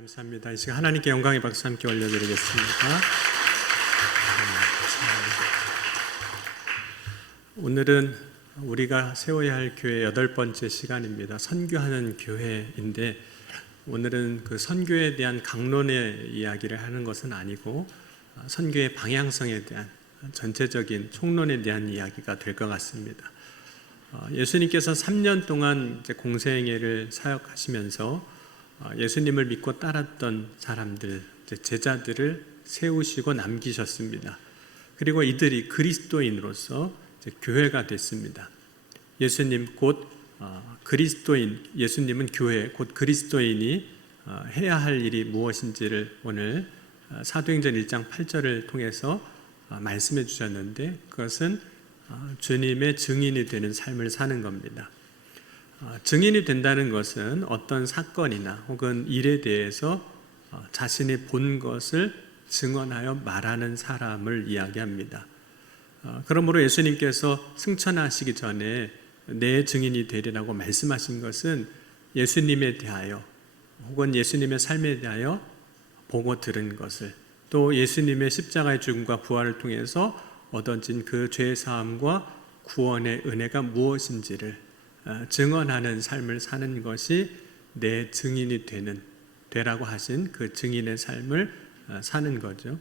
감사합니다. 이 시간 하나님께 영광의 박수 함께 올려드리겠습니다. 오늘은 우리가 세워야 할 교회 8번째 시간입니다. 선교하는 교회인데 오늘은 그 선교에 대한 강론의 이야기를 하는 것은 아니고 선교의 방향성에 대한 전체적인 총론에 대한 이야기가 될 것 같습니다. 예수님께서 3년 동안 이제 공생애를 사역하시면서 예수님을 믿고 따랐던 사람들, 제자들을 세우시고 남기셨습니다. 그리고 이들이 그리스도인으로서 교회가 됐습니다. 예수님 곧 그리스도인, 예수님은 교회 곧 그리스도인이 해야 할 일이 무엇인지를 오늘 사도행전 1장 8절을 통해서 말씀해 주셨는데 그것은 주님의 증인이 되는 삶을 사는 겁니다. 증인이 된다는 것은 어떤 사건이나 혹은 일에 대해서 자신이 본 것을 증언하여 말하는 사람을 이야기합니다. 그러므로 예수님께서 승천하시기 전에 내 증인이 되리라고 말씀하신 것은 예수님에 대하여 혹은 예수님의 삶에 대하여 보고 들은 것을 또 예수님의 십자가의 죽음과 부활을 통해서 얻어진 그 죄 사함과 구원의 은혜가 무엇인지를 증언하는 삶을 사는 것이 내 증인이 되라고 하신 그 증인의 삶을 사는 거죠.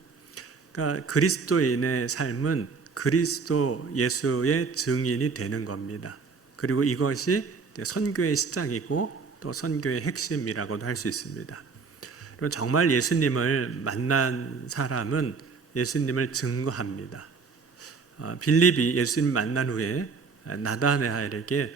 그러니까 그리스도인의 삶은 그리스도 예수의 증인이 되는 겁니다. 그리고 이것이 선교의 시작이고 또 선교의 핵심이라고도 할 수 있습니다. 그리고 정말 예수님을 만난 사람은 예수님을 증거합니다. 빌립이 예수님 만난 후에 나다나엘에게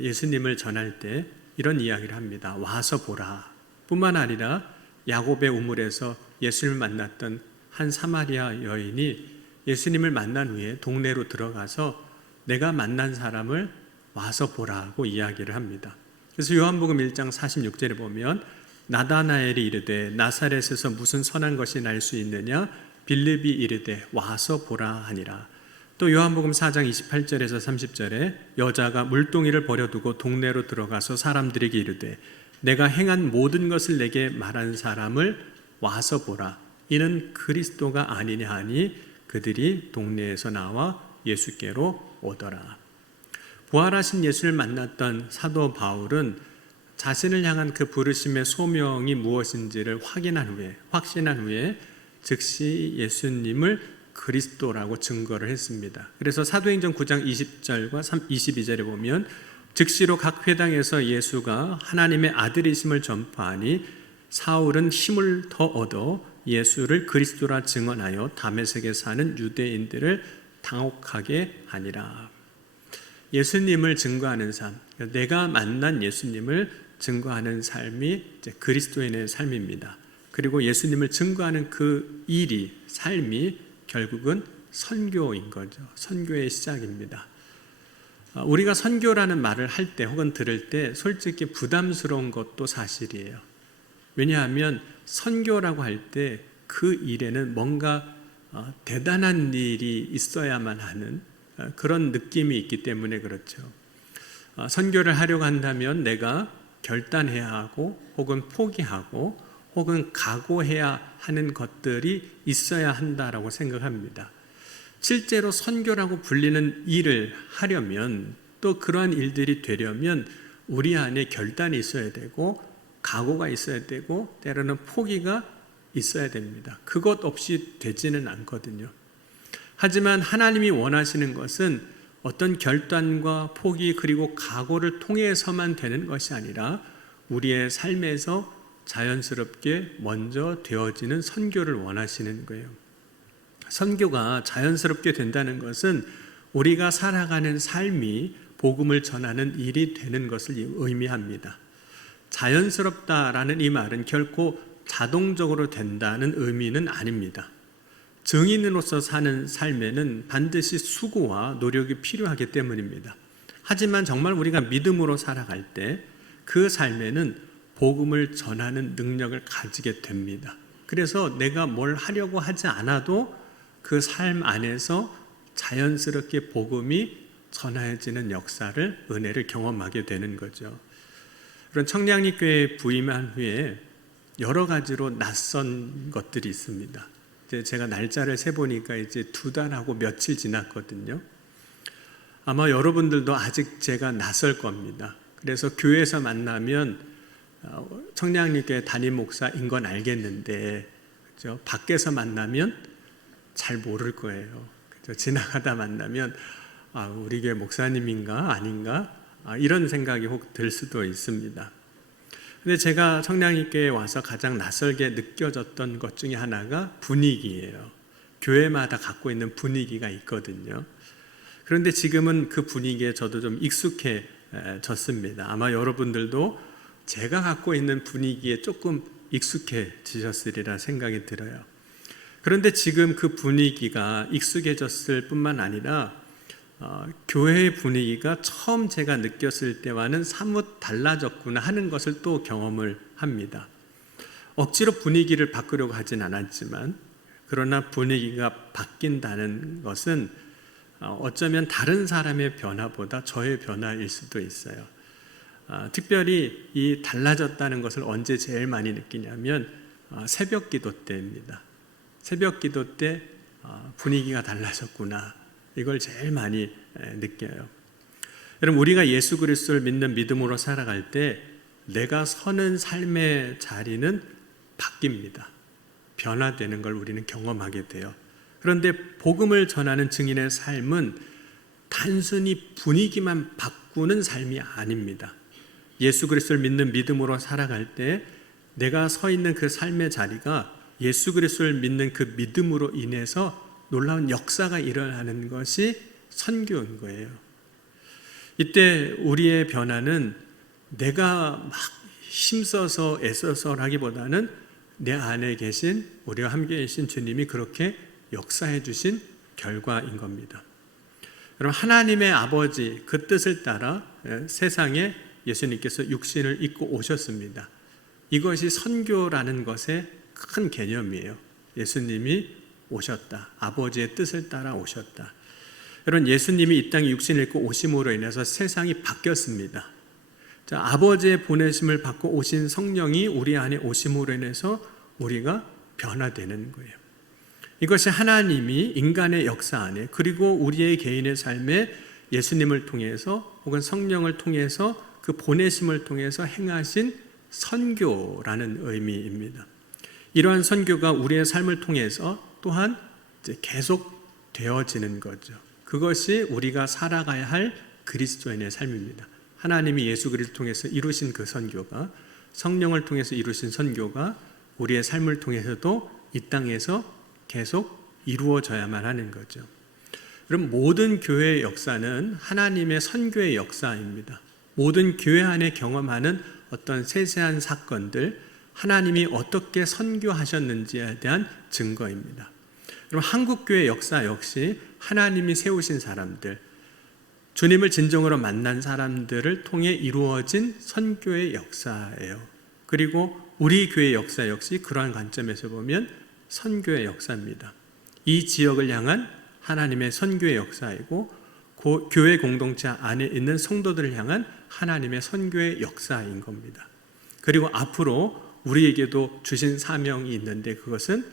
예수님을 전할 때 이런 이야기를 합니다. 와서 보라. 뿐만 아니라 야곱의 우물에서 예수님을 만났던 한 사마리아 여인이 예수님을 만난 후에 동네로 들어가서 내가 만난 사람을 와서 보라고 이야기를 합니다. 그래서 요한복음 1장 46절에 보면 나다나엘이 이르되 나사렛에서 무슨 선한 것이 날 수 있느냐 빌립이 이르되 와서 보라 하니라. 또 요한복음 4장 28절에서 30절에 여자가 물동이를 버려두고 동네로 들어가서 사람들에게 이르되 내가 행한 모든 것을 내게 말한 사람을 와서 보라. 이는 그리스도가 아니냐 하니 그들이 동네에서 나와 예수께로 오더라. 부활하신 예수를 만났던 사도 바울은 자신을 향한 그 부르심의 소명이 무엇인지를 확신한 후에 즉시 예수님을 그리스도라고 증거를 했습니다. 그래서 사도행전 9장 20절과 22절에 보면 즉시로 각 회당에서 예수가 하나님의 아들이심을 전파하니 사울은 힘을 더 얻어 예수를 그리스도라 증언하여 다메섹에 사는 유대인들을 당혹하게 하니라. 예수님을 증거하는 삶, 내가 만난 예수님을 증거하는 삶이 이제 그리스도인의 삶입니다. 그리고 예수님을 증거하는 그 일이, 삶이 결국은 선교인 거죠. 선교의 시작입니다. 우리가 선교라는 말을 할 때 혹은 들을 때 솔직히 부담스러운 것도 사실이에요. 왜냐하면 선교라고 할 때 그 일에는 뭔가 대단한 일이 있어야만 하는 그런 느낌이 있기 때문에 그렇죠. 선교를 하려고 한다면 내가 결단해야 하고 혹은 포기하고 혹은 각오해야 하는 것들이 있어야 한다라고 생각합니다. 실제로 선교라고 불리는 일을 하려면 또 그러한 일들이 되려면 우리 안에 결단이 있어야 되고 각오가 있어야 되고 때로는 포기가 있어야 됩니다. 그것 없이 되지는 않거든요. 하지만 하나님이 원하시는 것은 어떤 결단과 포기 그리고 각오를 통해서만 되는 것이 아니라 우리의 삶에서 자연스럽게 먼저 되어지는 선교를 원하시는 거예요. 선교가 자연스럽게 된다는 것은 우리가 살아가는 삶이 복음을 전하는 일이 되는 것을 의미합니다. 자연스럽다라는 이 말은 결코 자동적으로 된다는 의미는 아닙니다. 증인으로서 사는 삶에는 반드시 수고와 노력이 필요하기 때문입니다. 하지만 정말 우리가 믿음으로 살아갈 때 그 삶에는 복음을 전하는 능력을 가지게 됩니다. 그래서 내가 뭘 하려고 하지 않아도 그 삶 안에서 자연스럽게 복음이 전해지는 역사를, 은혜를 경험하게 되는 거죠. 그런 청량리교회에 부임한 후에 여러 가지로 낯선 것들이 있습니다. 이제 제가 날짜를 세보니까 이제 2달하고 며칠 지났거든요. 아마 여러분들도 아직 제가 낯설 겁니다. 그래서 교회에서 만나면 청량리교회 담임 목사인 건 알겠는데, 그렇죠? 밖에서 만나면 잘 모를 거예요. 그렇죠? 지나가다 만나면 우리 교회 목사님인가 아닌가 이런 생각이 혹 들 수도 있습니다. 근데 제가 청량리교회에 와서 가장 낯설게 느껴졌던 것 중에 하나가 분위기예요. 교회마다 갖고 있는 분위기가 있거든요. 그런데 지금은 그 분위기에 저도 좀 익숙해졌습니다. 아마 여러분들도 제가 갖고 있는 분위기에 조금 익숙해지셨으리라 생각이 들어요. 그런데 지금 그 분위기가 익숙해졌을 뿐만 아니라 교회의 분위기가 처음 제가 느꼈을 때와는 사뭇 달라졌구나 하는 것을 또 경험을 합니다. 억지로 분위기를 바꾸려고 하진 않았지만, 그러나 분위기가 바뀐다는 것은 어쩌면 다른 사람의 변화보다 저의 변화일 수도 있어요. 특별히 이 달라졌다는 것을 언제 제일 많이 느끼냐면 새벽 기도 때입니다. 새벽 기도 때 분위기가 달라졌구나, 이걸 제일 많이 느껴요. 여러분, 우리가 예수 그리스도를 믿는 믿음으로 살아갈 때 내가 서는 삶의 자리는 바뀝니다. 변화되는 걸 우리는 경험하게 돼요. 그런데 복음을 전하는 증인의 삶은 단순히 분위기만 바꾸는 삶이 아닙니다. 예수 그리스도를 믿는 믿음으로 살아갈 때 내가 서 있는 그 삶의 자리가 예수 그리스도를 믿는 그 믿음으로 인해서 놀라운 역사가 일어나는 것이 선교인 거예요. 이때 우리의 변화는 내가 막 힘써서 애써서라기보다는 내 안에 계신, 우리와 함께 계신 주님이 그렇게 역사해 주신 결과인 겁니다. 여러분, 하나님의 아버지 그 뜻을 따라 세상에 예수님께서 육신을 입고 오셨습니다. 이것이 선교라는 것의 큰 개념이에요. 예수님이 오셨다. 아버지의 뜻을 따라 오셨다. 여러분, 예수님이 이 땅에 육신을 입고 오심으로 인해서 세상이 바뀌었습니다. 자, 아버지의 보내심을 받고 오신 성령이 우리 안에 오심으로 인해서 우리가 변화되는 거예요. 이것이 하나님이 인간의 역사 안에, 그리고 우리의 개인의 삶에 예수님을 통해서 혹은 성령을 통해서 그 보내심을 통해서 행하신 선교라는 의미입니다. 이러한 선교가 우리의 삶을 통해서 또한 계속 되어지는 거죠. 그것이 우리가 살아가야 할 그리스도인의 삶입니다. 하나님이 예수 그리스도를 통해서 이루신 그 선교가, 성령을 통해서 이루신 선교가 우리의 삶을 통해서도 이 땅에서 계속 이루어져야만 하는 거죠. 그럼 모든 교회의 역사는 하나님의 선교의 역사입니다. 모든 교회 안에 경험하는 어떤 세세한 사건들, 하나님이 어떻게 선교하셨는지에 대한 증거입니다. 그럼 한국교회 역사 역시 하나님이 세우신 사람들, 주님을 진정으로 만난 사람들을 통해 이루어진 선교의 역사예요. 그리고 우리 교회 역사 역시 그러한 관점에서 보면 선교의 역사입니다. 이 지역을 향한 하나님의 선교의 역사이고, 교회 공동체 안에 있는 성도들을 향한 하나님의 선교의 역사인 겁니다. 그리고 앞으로 우리에게도 주신 사명이 있는데, 그것은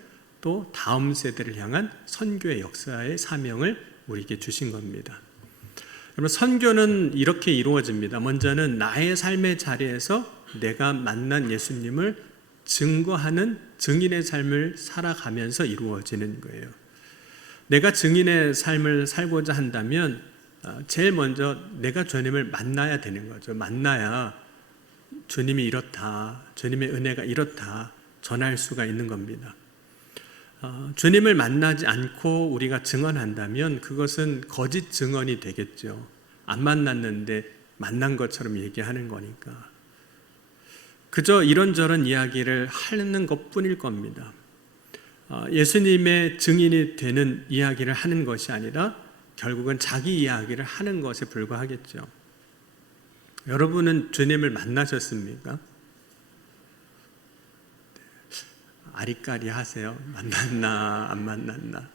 또 다음 세대를 향한 선교의 역사의 사명을 우리에게 주신 겁니다. 그러면 선교는 이렇게 이루어집니다. 먼저는 나의 삶의 자리에서 내가 만난 예수님을 증거하는 증인의 삶을 살아가면서 이루어지는 거예요. 내가 증인의 삶을 살고자 한다면 제일 먼저 내가 주님을 만나야 되는 거죠. 만나야 주님이 이렇다, 주님의 은혜가 이렇다 전할 수가 있는 겁니다. 주님을 만나지 않고 우리가 증언한다면 그것은 거짓 증언이 되겠죠. 안 만났는데 만난 것처럼 얘기하는 거니까. 그저 이런저런 이야기를 하는 것뿐일 겁니다. 예수님의 증인이 되는 이야기를 하는 것이 아니라 결국은 자기 이야기를 하는 것에 불과하겠죠. 여러분은 주님을 만나셨습니까? 아리까리 하세요. 만났나 안 만났나.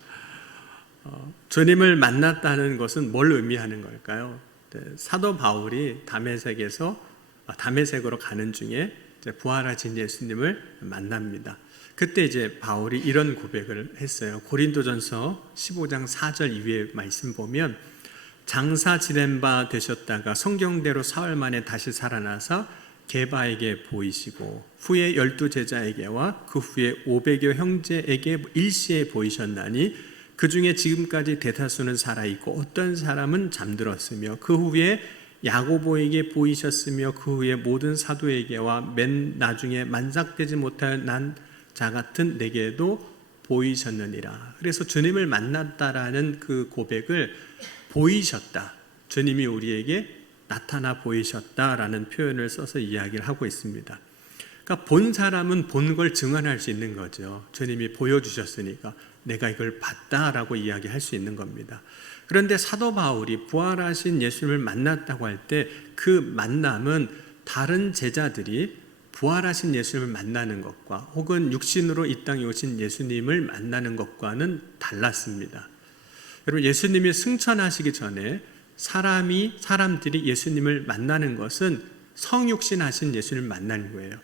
주님을 만났다는 것은 뭘 의미하는 걸까요? 사도 바울이 다메섹으로 가는 중에 이제 부활하신 예수님을 만납니다. 그때 이제 바울이 이런 고백을 했어요. 고린도전서 15장 4절 이후의 말씀 보면 장사 지낸 바 되셨다가 성경대로 사흘 만에 다시 살아나서 게바에게 보이시고 후에 12 제자에게와 그 후에 500여 형제에게 일시에 보이셨나니 그 중에 지금까지 대다수는 살아있고 어떤 사람은 잠들었으며 그 후에 야고보에게 보이셨으며 그 후에 모든 사도에게와 맨 나중에 만삭되지 못할 난 자 같은 내게도 보이셨느니라. 그래서 주님을 만났다라는 그 고백을 보이셨다, 주님이 우리에게 나타나 보이셨다라는 표현을 써서 이야기를 하고 있습니다. 그러니까 본 사람은 본 걸 증언할 수 있는 거죠. 주님이 보여주셨으니까 내가 이걸 봤다라고 이야기할 수 있는 겁니다. 그런데 사도 바울이 부활하신 예수님을 만났다고 할 때 그 만남은 다른 제자들이 부활하신 예수님을 만나는 것과 혹은 육신으로 이 땅에 오신 예수님을 만나는 것과는 달랐습니다. 여러분, 예수님이 승천하시기 전에 사람들이 예수님을 만나는 것은 성육신하신 예수님을 만나는 거예요.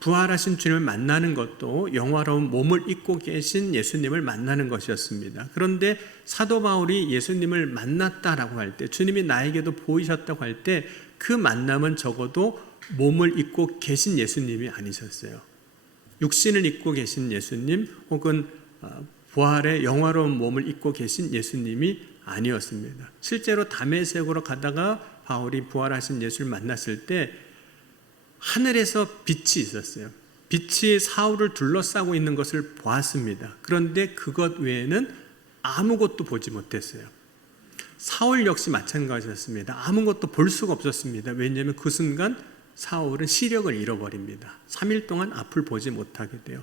부활하신 주님을 만나는 것도 영화로운 몸을 입고 계신 예수님을 만나는 것이었습니다. 그런데 사도 바울이 예수님을 만났다라고 할 때, 주님이 나에게도 보이셨다고 할 때 그 만남은 적어도 몸을 입고 계신 예수님이 아니셨어요. 육신을 입고 계신 예수님 혹은 부활의 영화로운 몸을 입고 계신 예수님이 아니었습니다. 실제로 다메섹으로 가다가 바울이 부활하신 예수를 만났을 때 하늘에서 빛이 있었어요. 빛이 사울을 둘러싸고 있는 것을 보았습니다. 그런데 그것 외에는 아무것도 보지 못했어요. 사울 역시 마찬가지였습니다. 아무것도 볼 수가 없었습니다. 왜냐하면 그 순간 사울은 시력을 잃어버립니다. 3일 동안 앞을 보지 못하게 돼요.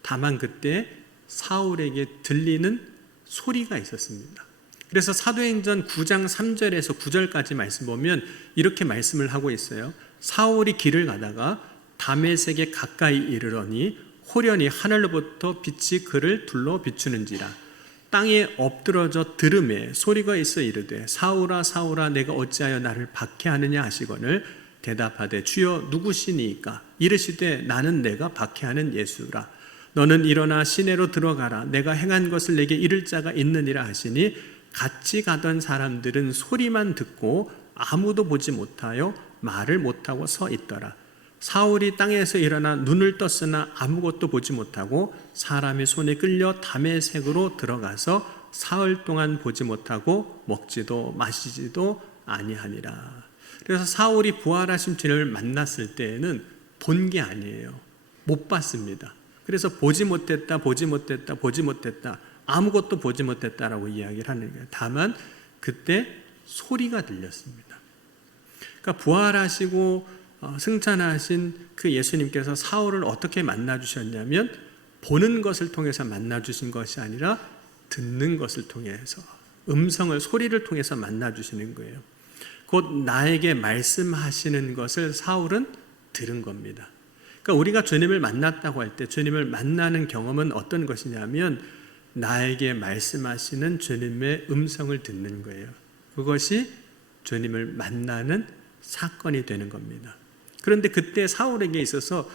다만 그때 사울에게 들리는 소리가 있었습니다. 그래서 사도행전 9장 3절에서 9절까지 말씀 보면 이렇게 말씀을 하고 있어요. 사울이 길을 가다가 다메섹에 가까이 이르러니 호련히 하늘로부터 빛이 그를 둘러 비추는지라. 땅에 엎드러져 들음에 소리가 있어 이르되 사울아 사울아 내가 어찌하여 나를 박해하느냐 하시거늘 대답하되 주여 누구시니까? 이르시되 나는 내가 박해하는 예수라. 너는 일어나 시내로 들어가라. 내가 행한 것을 내게 이를 자가 있느니라 하시니 같이 가던 사람들은 소리만 듣고 아무도 보지 못하여 말을 못하고 서 있더라. 사울이 땅에서 일어나 눈을 떴으나 아무것도 보지 못하고 사람의 손에 끌려 다메섹으로 들어가서 사흘 동안 보지 못하고 먹지도 마시지도 아니하니라. 그래서 사울이 부활하신 주님을 만났을 때에는 본 게 아니에요. 못 봤습니다. 그래서 보지 못했다, 아무것도 보지 못했다라고 이야기를 하는 거예요. 다만 그때 소리가 들렸습니다. 그러니까 부활하시고 승천하신 그 예수님께서 사울을 어떻게 만나주셨냐면 보는 것을 통해서 만나주신 것이 아니라 듣는 것을 통해서, 소리를 통해서 만나주시는 거예요. 곧 나에게 말씀하시는 것을 사울은 들은 겁니다. 그러니까 우리가 주님을 만났다고 할 때 주님을 만나는 경험은 어떤 것이냐면 나에게 말씀하시는 주님의 음성을 듣는 거예요. 그것이 주님을 만나는 사건이 되는 겁니다. 그런데 그때 사울에게 있어서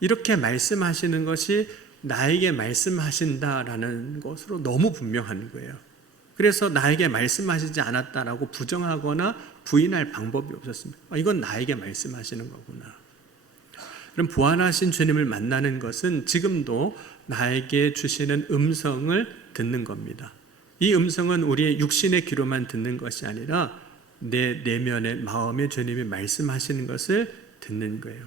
이렇게 말씀하시는 것이 나에게 말씀하신다라는 것으로 너무 분명한 거예요. 그래서 나에게 말씀하시지 않았다라고 부정하거나 부인할 방법이 없었습니다. 이건 나에게 말씀하시는 거구나. 그럼 부활하신 주님을 만나는 것은 지금도 나에게 주시는 음성을 듣는 겁니다. 이 음성은 우리의 육신의 귀로만 듣는 것이 아니라 내 내면의 마음에 주님이 말씀하시는 것을 듣는 거예요.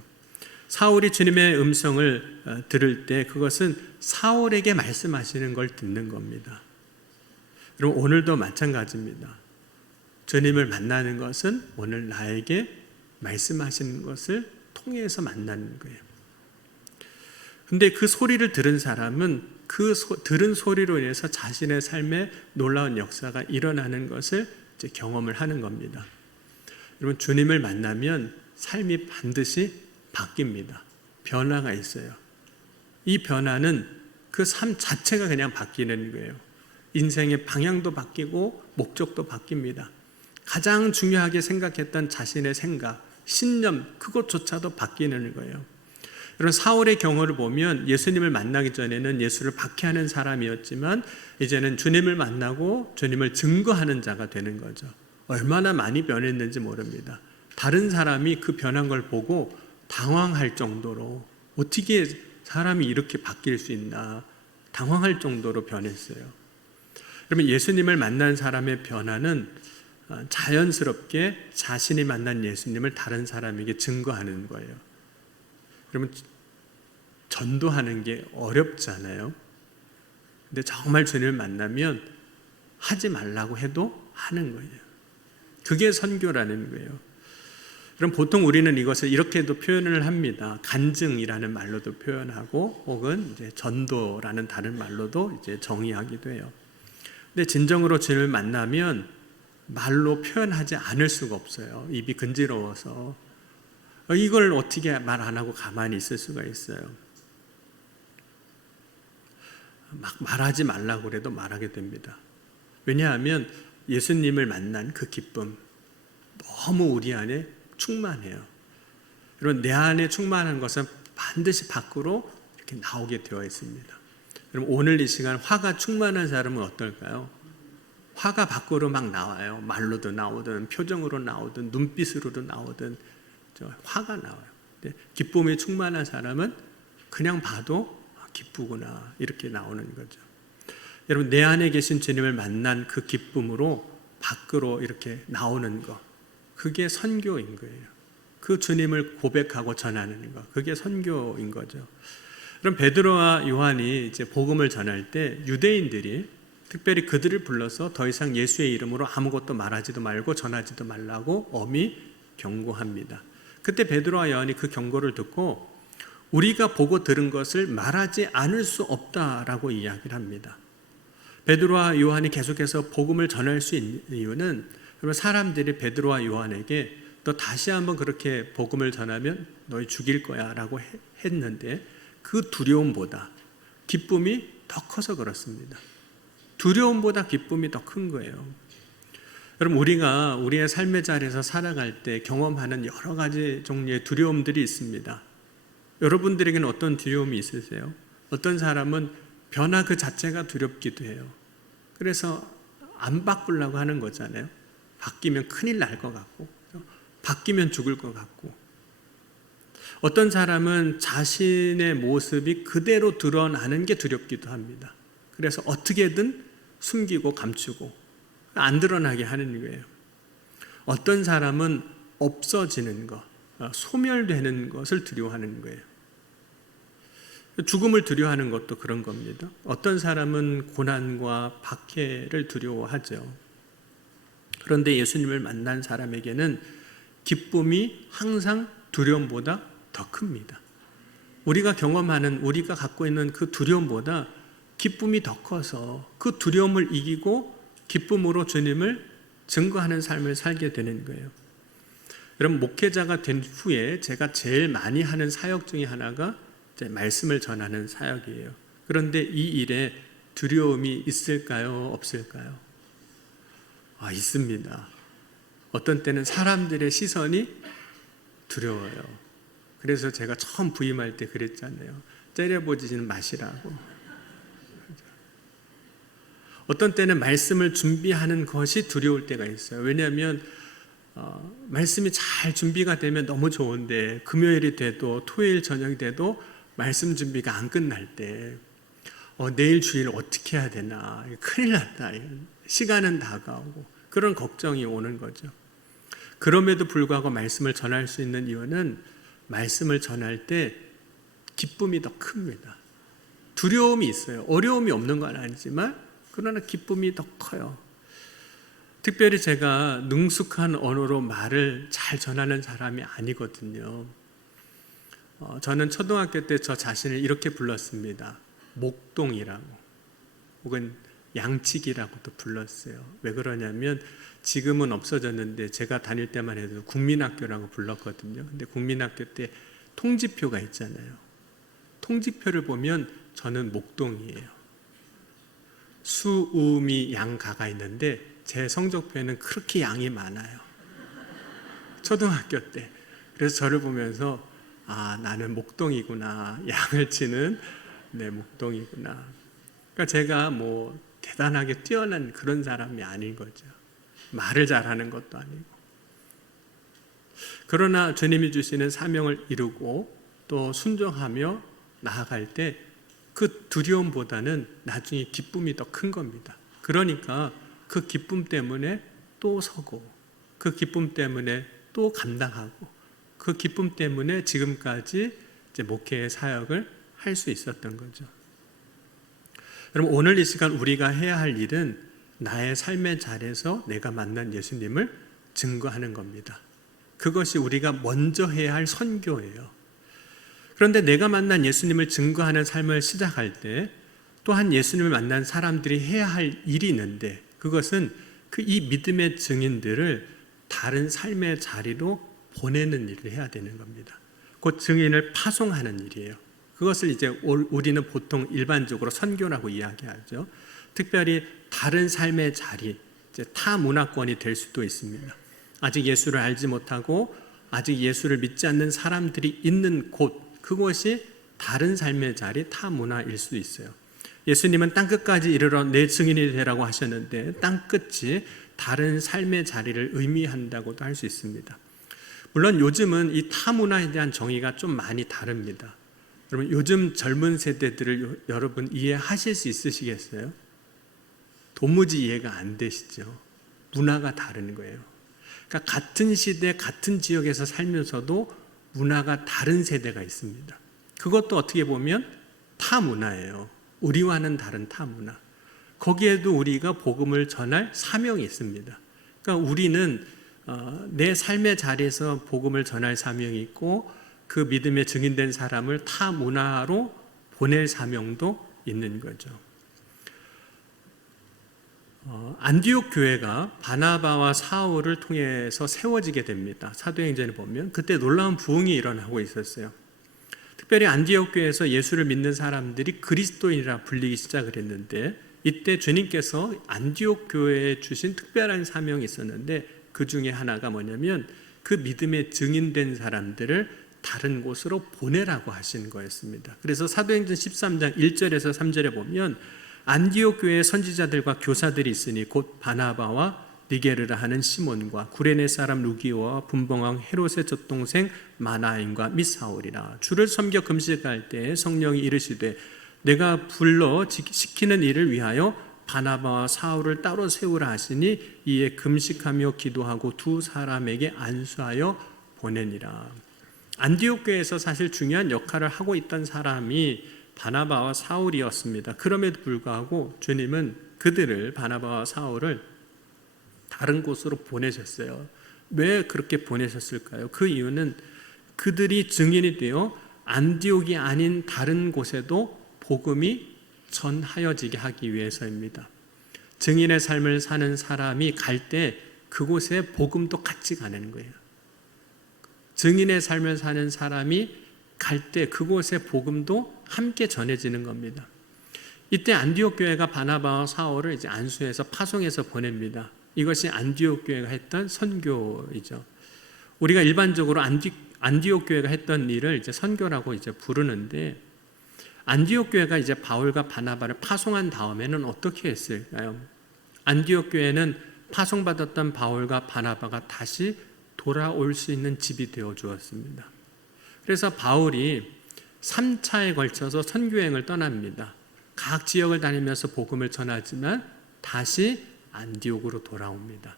사울이 주님의 음성을 들을 때 그것은 사울에게 말씀하시는 걸 듣는 겁니다. 그럼 오늘도 마찬가지입니다. 주님을 만나는 것은 오늘 나에게 말씀하시는 것을 통해서 만나는 거예요. 근데 그 소리를 들은 사람은 들은 소리로 인해서 자신의 삶에 놀라운 역사가 일어나는 것을 이제 경험을 하는 겁니다. 여러분, 주님을 만나면 삶이 반드시 바뀝니다. 변화가 있어요. 이 변화는 그 삶 자체가 그냥 바뀌는 거예요. 인생의 방향도 바뀌고 목적도 바뀝니다. 가장 중요하게 생각했던 자신의 생각, 신념 그것조차도 바뀌는 거예요. 여러분 사울의 경우를 보면 예수님을 만나기 전에는 예수를 박해하는 사람이었지만 이제는 주님을 만나고 주님을 증거하는 자가 되는 거죠. 얼마나 많이 변했는지 모릅니다. 다른 사람이 그 변한 걸 보고 당황할 정도로 어떻게 사람이 이렇게 바뀔 수 있나 당황할 정도로 변했어요. 여러분 예수님을 만난 사람의 변화는 자연스럽게 자신이 만난 예수님을 다른 사람에게 증거하는 거예요. 여러분 전도하는 게 어렵잖아요. 근데 정말 주님을 만나면 하지 말라고 해도 하는 거예요. 그게 선교라는 거예요. 그럼 보통 우리는 이것을 이렇게도 표현을 합니다. 간증이라는 말로도 표현하고 혹은 이제 전도라는 다른 말로도 이제 정의하기도 해요. 근데 진정으로 주님을 만나면 말로 표현하지 않을 수가 없어요. 입이 근지러워서. 이걸 어떻게 말 안 하고 가만히 있을 수가 있어요. 막 말하지 말라고 그래도 말하게 됩니다. 왜냐하면 예수님을 만난 그 기쁨 너무 우리 안에 충만해요. 여러분 내 안에 충만한 것은 반드시 밖으로 이렇게 나오게 되어 있습니다. 여러분 오늘 이 시간 화가 충만한 사람은 어떨까요? 화가 밖으로 막 나와요. 말로도 나오든 표정으로 나오든 눈빛으로도 나오든 화가 나와요. 기쁨이 충만한 사람은 그냥 봐도 기쁘구나 이렇게 나오는 거죠. 여러분 내 안에 계신 주님을 만난 그 기쁨으로 밖으로 이렇게 나오는 거 그게 선교인 거예요. 그 주님을 고백하고 전하는 거 그게 선교인 거죠. 그럼 베드로와 요한이 이제 복음을 전할 때 유대인들이 특별히 그들을 불러서 더 이상 예수의 이름으로 아무것도 말하지도 말고 전하지도 말라고 엄히 경고합니다. 그때 베드로와 요한이 그 경고를 듣고 우리가 보고 들은 것을 말하지 않을 수 없다라고 이야기를 합니다. 베드로와 요한이 계속해서 복음을 전할 수 있는 이유는 사람들이 베드로와 요한에게 너 다시 한번 그렇게 복음을 전하면 너희 죽일 거야 라고 했는데 그 두려움보다 기쁨이 더 커서 그렇습니다. 두려움보다 기쁨이 더 큰 거예요. 여러분 우리가 우리의 삶의 자리에서 살아갈 때 경험하는 여러 가지 종류의 두려움들이 있습니다. 여러분들에게는 어떤 두려움이 있으세요? 어떤 사람은 변화 그 자체가 두렵기도 해요. 그래서 안 바꾸려고 하는 거잖아요. 바뀌면 큰일 날 것 같고 바뀌면 죽을 것 같고 어떤 사람은 자신의 모습이 그대로 드러나는 게 두렵기도 합니다. 그래서 어떻게든 숨기고 감추고 안 드러나게 하는 거예요. 어떤 사람은 없어지는 것, 소멸되는 것을 두려워하는 거예요. 죽음을 두려워하는 것도 그런 겁니다. 어떤 사람은 고난과 박해를 두려워하죠. 그런데 예수님을 만난 사람에게는 기쁨이 항상 두려움보다 더 큽니다. 우리가 경험하는 우리가 갖고 있는 그 두려움보다 기쁨이 더 커서 그 두려움을 이기고 기쁨으로 주님을 증거하는 삶을 살게 되는 거예요. 여러분 목회자가 된 후에 제가 제일 많이 하는 사역 중에 하나가 말씀을 전하는 사역이에요. 그런데 이 일에 두려움이 있을까요? 없을까요? 있습니다. 어떤 때는 사람들의 시선이 두려워요. 그래서 제가 처음 부임할 때 그랬잖아요. 째려보지는 마시라고. 어떤 때는 말씀을 준비하는 것이 두려울 때가 있어요. 왜냐하면 말씀이 잘 준비가 되면 너무 좋은데 금요일이 돼도 토요일 저녁이 돼도 말씀 준비가 안 끝날 때 내일 주일 어떻게 해야 되나 큰일 났다 시간은 다가오고 그런 걱정이 오는 거죠. 그럼에도 불구하고 말씀을 전할 수 있는 이유는 말씀을 전할 때 기쁨이 더 큽니다. 두려움이 있어요. 어려움이 없는 건 아니지만 그러나 기쁨이 더 커요. 특별히 제가 능숙한 언어로 말을 잘 전하는 사람이 아니거든요. 저는 초등학교 때 저 자신을 이렇게 불렀습니다. 목동이라고 혹은 양치기라고도 불렀어요. 왜 그러냐면 지금은 없어졌는데 제가 다닐 때만 해도 국민학교라고 불렀거든요. 근데 국민학교 때 통지표가 있잖아요. 통지표를 보면 저는 목동이에요. 수, 우, 미, 양, 가가 있는데 제 성적표에는 그렇게 양이 많아요. 초등학교 때. 그래서 저를 보면서 나는 목동이구나. 양을 치는 목동이구나. 그러니까 제가 뭐 대단하게 뛰어난 그런 사람이 아닌 거죠. 말을 잘하는 것도 아니고. 그러나 주님이 주시는 사명을 이루고 또 순종하며 나아갈 때 그 두려움보다는 나중에 기쁨이 더 큰 겁니다. 그러니까 그 기쁨 때문에 또 서고, 그 기쁨 때문에 또 감당하고, 그 기쁨 때문에 지금까지 이제 목회의 사역을 할 수 있었던 거죠. 여러분, 오늘 이 시간 우리가 해야 할 일은 나의 삶의 자리에서 내가 만난 예수님을 증거하는 겁니다. 그것이 우리가 먼저 해야 할 선교예요. 그런데 내가 만난 예수님을 증거하는 삶을 시작할 때 또한 예수님을 만난 사람들이 해야 할 일이 있는데, 그것은 이 믿음의 증인들을 다른 삶의 자리로 보내는 일을 해야 되는 겁니다. 곧 증인을 파송하는 일이에요. 그것을 이제 우리는 보통 일반적으로 선교라고 이야기하죠. 특별히 다른 삶의 자리, 이제 타 문화권이 될 수도 있습니다. 아직 예수를 알지 못하고 아직 예수를 믿지 않는 사람들이 있는 곳, 그것이 다른 삶의 자리, 타 문화일 수도 있어요. 예수님은 땅끝까지 이르러 내 증인이 되라고 하셨는데 땅끝이 다른 삶의 자리를 의미한다고도 할 수 있습니다. 물론 요즘은 이 타 문화에 대한 정의가 좀 많이 다릅니다. 여러분, 요즘 젊은 세대들을 여러분 이해하실 수 있으시겠어요? 도무지 이해가 안 되시죠? 문화가 다른 거예요. 그러니까 같은 시대, 같은 지역에서 살면서도 문화가 다른 세대가 있습니다. 그것도 어떻게 보면 타 문화예요. 우리와는 다른 타 문화. 거기에도 우리가 복음을 전할 사명이 있습니다. 그러니까 우리는 내 삶의 자리에서 복음을 전할 사명이 있고 그 믿음에 증인된 사람을 타 문화로 보낼 사명도 있는 거죠. 안디옥 교회가 바나바와 사울을 통해서 세워지게 됩니다. 사도행전에 보면 그때 놀라운 부흥이 일어나고 있었어요. 특별히 안디옥 교회에서 예수를 믿는 사람들이 그리스도인이라 불리기 시작을 했는데, 이때 주님께서 안디옥 교회에 주신 특별한 사명이 있었는데, 그 중에 하나가 뭐냐면 그 믿음에 증인된 사람들을 다른 곳으로 보내라고 하신 거였습니다. 그래서 사도행전 13장 1절에서 3절에 보면 안디옥 교회의 선지자들과 교사들이 있으니 곧 바나바와 니게르라 하는 시몬과 구레네 사람 루기오와 분봉왕 헤롯의 젖동생 마나인과 및 사울이라. 주를 섬겨 금식할 때에 성령이 이르시되 내가 불러 시키는 일을 위하여 바나바와 사울을 따로 세우라 하시니 이에 금식하며 기도하고 두 사람에게 안수하여 보내니라. 안디옥 교회에서 사실 중요한 역할을 하고 있던 사람이 바나바와 사울이었습니다. 그럼에도 불구하고 주님은 그들을, 바나바와 사울을 다른 곳으로 보내셨어요. 왜 그렇게 보내셨을까요? 그 이유는 그들이 증인이 되어 안디옥이 아닌 다른 곳에도 복음이 전하여지게 하기 위해서입니다. 증인의 삶을 사는 사람이 갈 때 그곳에 복음도 같이 가는 거예요. 증인의 삶을 사는 사람이 갈 때 그곳의 복음도 함께 전해지는 겁니다. 이때 안디옥 교회가 바나바와 사울을 이제 안수해서 파송해서 보냅니다. 이것이 안디옥 교회가 했던 선교이죠. 우리가 일반적으로 안디옥 교회가 했던 일을 이제 선교라고 이제 부르는데, 안디옥 교회가 이제 바울과 바나바를 파송한 다음에는 어떻게 했을까요? 안디옥 교회는 파송받았던 바울과 바나바가 다시 돌아올 수 있는 집이 되어 주었습니다. 그래서 바울이 3차에 걸쳐서 선교행을 떠납니다. 각 지역을 다니면서 복음을 전하지만 다시 안디옥으로 돌아옵니다.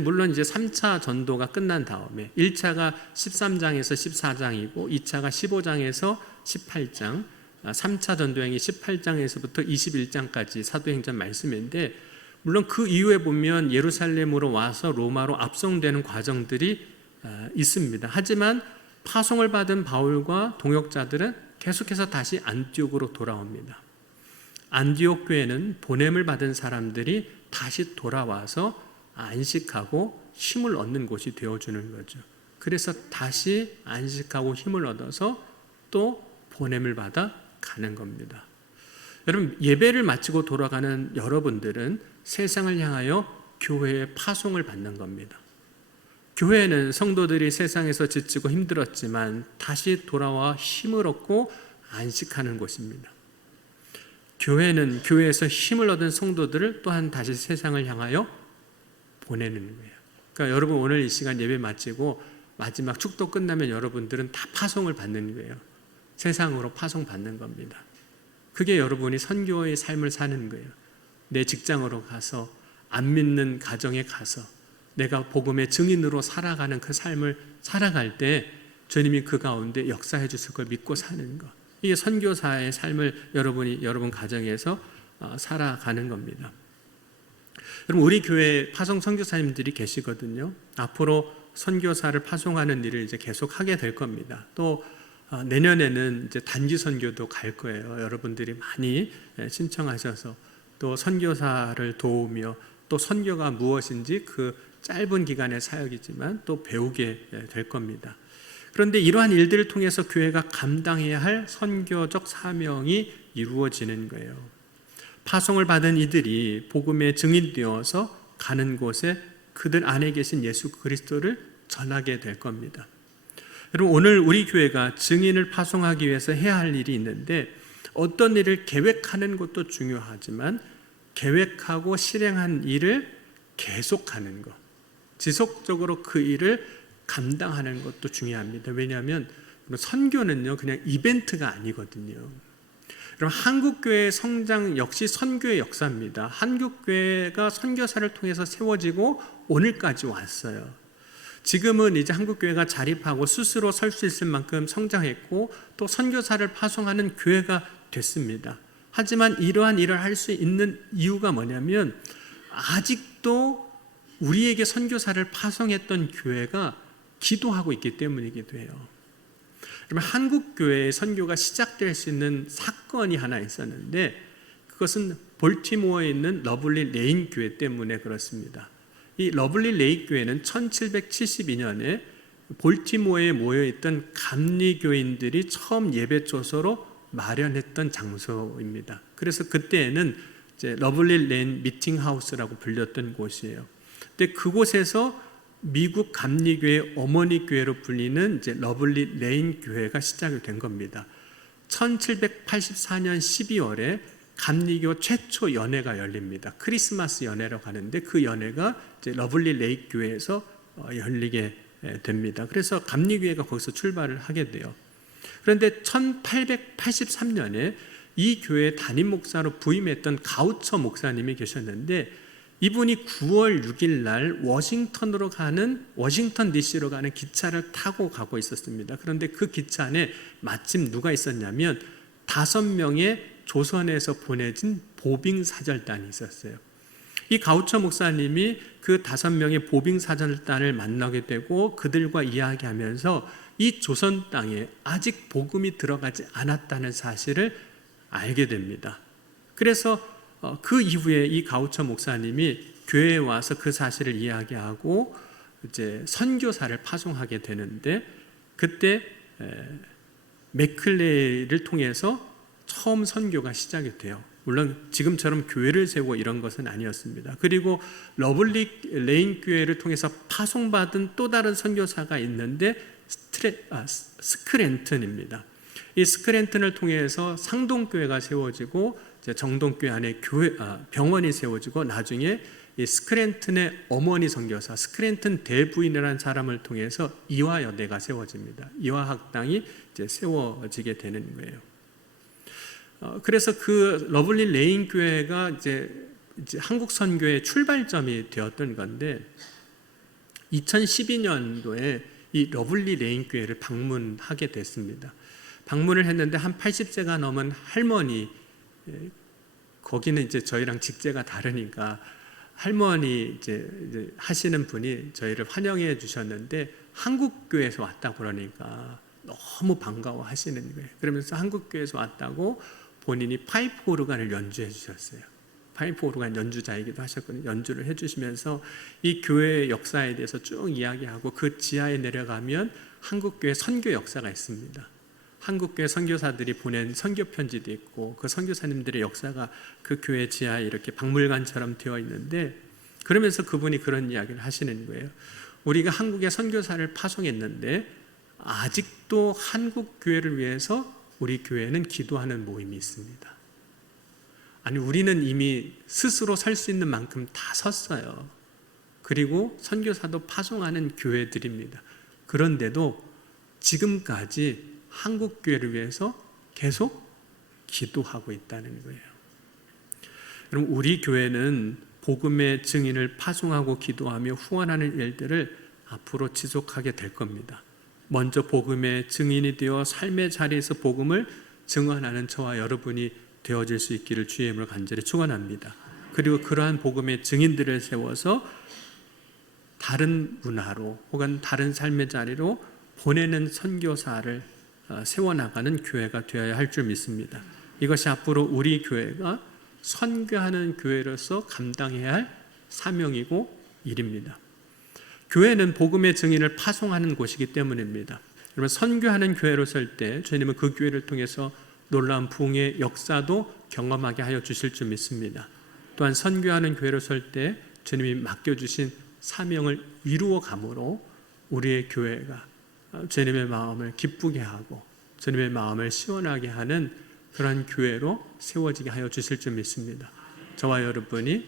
물론 이제 3차 전도가 끝난 다음에 1차가 13장에서 14장이고 2차가 15장에서 18장, 3차 전도행이 18장에서부터 21장까지 사도행전 말씀인데, 물론 그 이후에 보면 예루살렘으로 와서 로마로 압송되는 과정들이 있습니다. 하지만 파송을 받은 바울과 동역자들은 계속해서 다시 안디옥으로 돌아옵니다. 안디옥 교회는 보냄을 받은 사람들이 다시 돌아와서 안식하고 힘을 얻는 곳이 되어주는 거죠. 그래서 다시 안식하고 힘을 얻어서 또 보냄을 받아 가는 겁니다. 여러분, 예배를 마치고 돌아가는 여러분들은 세상을 향하여 교회의 파송을 받는 겁니다. 교회는 성도들이 세상에서 지치고 힘들었지만 다시 돌아와 힘을 얻고 안식하는 곳입니다. 교회는 교회에서 힘을 얻은 성도들을 또한 다시 세상을 향하여 보내는 거예요. 그러니까 여러분 오늘 이 시간 예배 마치고 마지막 축도 끝나면 여러분들은 다 파송을 받는 거예요. 세상으로 파송받는 겁니다. 그게 여러분이 선교의 삶을 사는 거예요. 내 직장으로 가서, 안 믿는 가정에 가서 내가 복음의 증인으로 살아가는 그 삶을 살아갈 때 주님이 그 가운데 역사해 주실 걸 믿고 사는 것. 이게 선교사의 삶을 여러분 가정에서 살아가는 겁니다. 여러분 우리 교회에 파송 선교사님들이 계시거든요. 앞으로 선교사를 파송하는 일을 이제 계속 하게 될 겁니다. 또 내년에는 이제 단기 선교도 갈 거예요. 여러분들이 많이 신청하셔서 또 선교사를 도우며 또 선교가 무엇인지 그 짧은 기간의 사역이지만 또 배우게 될 겁니다. 그런데 이러한 일들을 통해서 교회가 감당해야 할 선교적 사명이 이루어지는 거예요. 파송을 받은 이들이 복음의 증인되어서 가는 곳에 그들 안에 계신 예수 그리스도를 전하게 될 겁니다. 여러분 오늘 우리 교회가 증인을 파송하기 위해서 해야 할 일이 있는데 어떤 일을 계획하는 것도 중요하지만 계획하고 실행한 일을 계속하는 것, 지속적으로 그 일을 감당하는 것도 중요합니다. 왜냐하면 선교는요 그냥 이벤트가 아니거든요. 여러분 한국교회의 성장 역시 선교의 역사입니다. 한국교회가 선교사를 통해서 세워지고 오늘까지 왔어요. 지금은 이제 한국교회가 자립하고 스스로 설 수 있을 만큼 성장했고 또 선교사를 파송하는 교회가 됐습니다. 하지만 이러한 일을 할 수 있는 이유가 뭐냐면 아직도 우리에게 선교사를 파송했던 교회가 기도하고 있기 때문이기도 해요. 그러면 한국교회의 선교가 시작될 수 있는 사건이 하나 있었는데 그것은 볼티모어에 있는 러블리 레인 교회 때문에 그렇습니다. 이 러블리 레인 교회는 1772년에 볼티모어에 모여있던 감리교인들이 처음 예배초소로 마련했던 장소입니다. 그래서 그때에는 이제 러블리 레인 미팅하우스라고 불렸던 곳이에요. 근데 그곳에서 미국 감리교회 어머니 교회로 불리는 이제 러블리 레인 교회가 시작이 된 겁니다. 1784년 12월에 감리교 최초 연회가 열립니다. 크리스마스 연회라고 하는데 그 연회가 이제 러블리 레인 교회에서 열리게 됩니다. 그래서 감리교회가 거기서 출발을 하게 돼요. 그런데 1883년에 이 교회 담임 목사로 부임했던 가우처 목사님이 계셨는데 이분이 9월 6일 날 워싱턴 DC로 가는 기차를 타고 가고 있었습니다. 그런데 그 기차 안에 마침 누가 있었냐면 5명의 조선에서 보내진 보빙 사절단이 있었어요. 이 가우처 목사님이 그 5명의 보빙 사절단을 만나게 되고 그들과 이야기하면서 이 조선 땅에 아직 복음이 들어가지 않았다는 사실을 알게 됩니다. 그래서 그 이후에 이 가우처 목사님이 교회에 와서 그 사실을 이야기하고 이제 선교사를 파송하게 되는데 그때 맥클레이를 통해서 처음 선교가 시작이 돼요. 물론 지금처럼 교회를 세우고 이런 것은 아니었습니다. 그리고 러블리 레인 교회를 통해서 파송받은 또 다른 선교사가 있는데 스크랜튼입니다. 이 스크랜튼을 통해서 상동교회가 세워지고 정동교회 안에 병원이 세워지고 나중에 이 스크랜튼의 어머니 선교사 스크랜튼 대부인이라는 사람을 통해서 이화여대가 세워집니다. 이화학당이 이제 세워지게 되는 거예요. 그래서 그 러블리 레인 교회가 이제 한국 선교의 출발점이 되었던 건데 2012년도에 이 러블리 레인 교회를 방문하게 됐습니다. 방문을 했는데 한 80세가 넘은 할머니, 거기는 이제 저희랑 직제가 다르니까 할머니 이제 하시는 분이 저희를 환영해 주셨는데 한국 교회에서 왔다고 그러니까 너무 반가워 하시는 거예요. 그러면서 한국 교회에서 왔다고 본인이 파이프 오르간을 연주해 주셨어요. 파이프 오르간 연주자이기도 하셨거든요. 연주를 해 주시면서 이 교회의 역사에 대해서 쭉 이야기하고 그 지하에 내려가면 한국 교회 선교 역사가 있습니다. 한국교회 선교사들이 보낸 선교 편지도 있고 그 선교사님들의 역사가 그 교회 지하에 이렇게 박물관처럼 되어 있는데 그러면서 그분이 그런 이야기를 하시는 거예요. 우리가 한국에 선교사를 파송했는데 아직도 한국 교회를 위해서 우리 교회는 기도하는 모임이 있습니다. 아니, 우리는 이미 스스로 설 수 있는 만큼 다 섰어요. 그리고 선교사도 파송하는 교회들입니다. 그런데도 지금까지 한국 교회를 위해서 계속 기도하고 있다는 거예요. 여러분, 우리 교회는 복음의 증인을 파송하고 기도하며 후원하는 일들을 앞으로 지속하게 될 겁니다. 먼저 복음의 증인이 되어 삶의 자리에서 복음을 증언하는 저와 여러분이 되어질 수 있기를 주의 이름으로 간절히 축원합니다. 그리고 그러한 복음의 증인들을 세워서 다른 문화로 혹은 다른 삶의 자리로 보내는 선교사를 세워나가는 교회가 되어야 할 줄 믿습니다. 이것이 앞으로 우리 교회가 선교하는 교회로서 감당해야 할 사명이고 일입니다. 교회는 복음의 증인을 파송하는 곳이기 때문입니다. 여러분, 선교하는 교회로 설 때 주님은 그 교회를 통해서 놀라운 부흥의 역사도 경험하게 하여 주실 줄 믿습니다. 또한 선교하는 교회로 설 때 주님이 맡겨주신 사명을 이루어 감으로 우리의 교회가 주님의 마음을 기쁘게 하고 주님의 마음을 시원하게 하는 그런 교회로 세워지게 하여 주실 줄 믿습니다. 저와 여러분이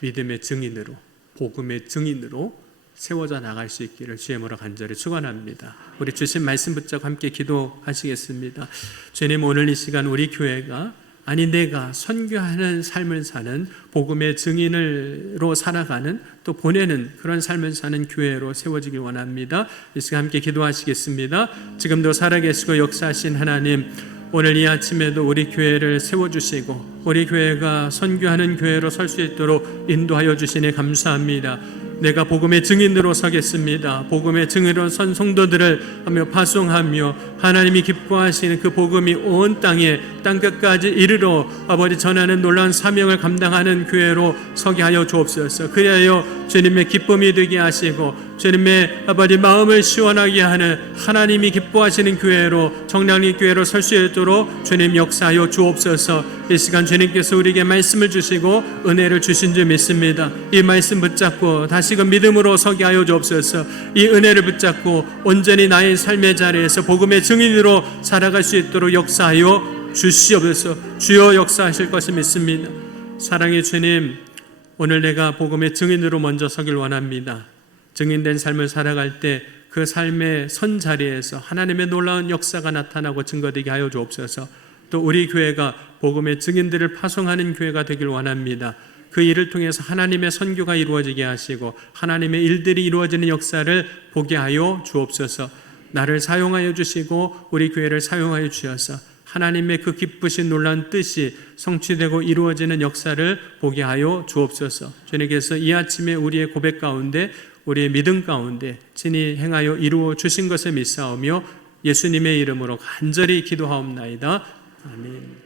믿음의 증인으로, 복음의 증인으로 세워져 나갈 수 있기를 주의 이름으로 간절히 축원합니다. 우리 주신 말씀 붙잡고 함께 기도하시겠습니다. 주님, 오늘 이 시간 우리 교회가 내가 선교하는 삶을 사는 복음의 증인으로 살아가는 또 보내는 그런 삶을 사는 교회로 세워지길 원합니다. 이 시간 함께 기도하시겠습니다. 지금도 살아계시고 역사하신 하나님, 오늘 이 아침에도 우리 교회를 세워주시고 우리 교회가 선교하는 교회로 설 수 있도록 인도하여 주시니 감사합니다. 내가 복음의 증인으로 서겠습니다. 복음의 증인으로 선 성도들을 하며 파송하며 하나님이 기뻐하시는 그 복음이 온 땅에 땅끝까지 이르러 아버지 전하는 놀라운 사명을 감당하는 교회로 서게 하여 주옵소서. 그리하여 주님의 기쁨이 되게 하시고 주님의 아버지 마음을 시원하게 하는 하나님이 기뻐하시는 교회로, 정량리 교회로 설 수 있도록 주님 역사하여 주옵소서. 이 시간 주님께서 우리에게 말씀을 주시고 은혜를 주신 줄 믿습니다. 이 말씀 붙잡고 다시금 믿음으로 서게 하여 주옵소서. 이 은혜를 붙잡고 온전히 나의 삶의 자리에서 복음의 증인으로 살아갈 수 있도록 역사하여 주시옵소서. 주여 역사하실 것을 믿습니다. 사랑의 주님, 오늘 내가 복음의 증인으로 먼저 서길 원합니다. 증인된 삶을 살아갈 때 그 삶의 선 자리에서 하나님의 놀라운 역사가 나타나고 증거되게 하여 주옵소서. 또 우리 교회가 복음의 증인들을 파송하는 교회가 되길 원합니다. 그 일을 통해서 하나님의 선교가 이루어지게 하시고 하나님의 일들이 이루어지는 역사를 보게 하여 주옵소서. 나를 사용하여 주시고 우리 교회를 사용하여 주셔서 하나님의 그 기쁘신 놀라운 뜻이 성취되고 이루어지는 역사를 보게 하여 주옵소서. 주님께서 이 아침에 우리의 고백 가운데, 우리의 믿음 가운데 친히 행하여 이루어 주신 것을 믿사오며 예수님의 이름으로 간절히 기도하옵나이다. 아멘.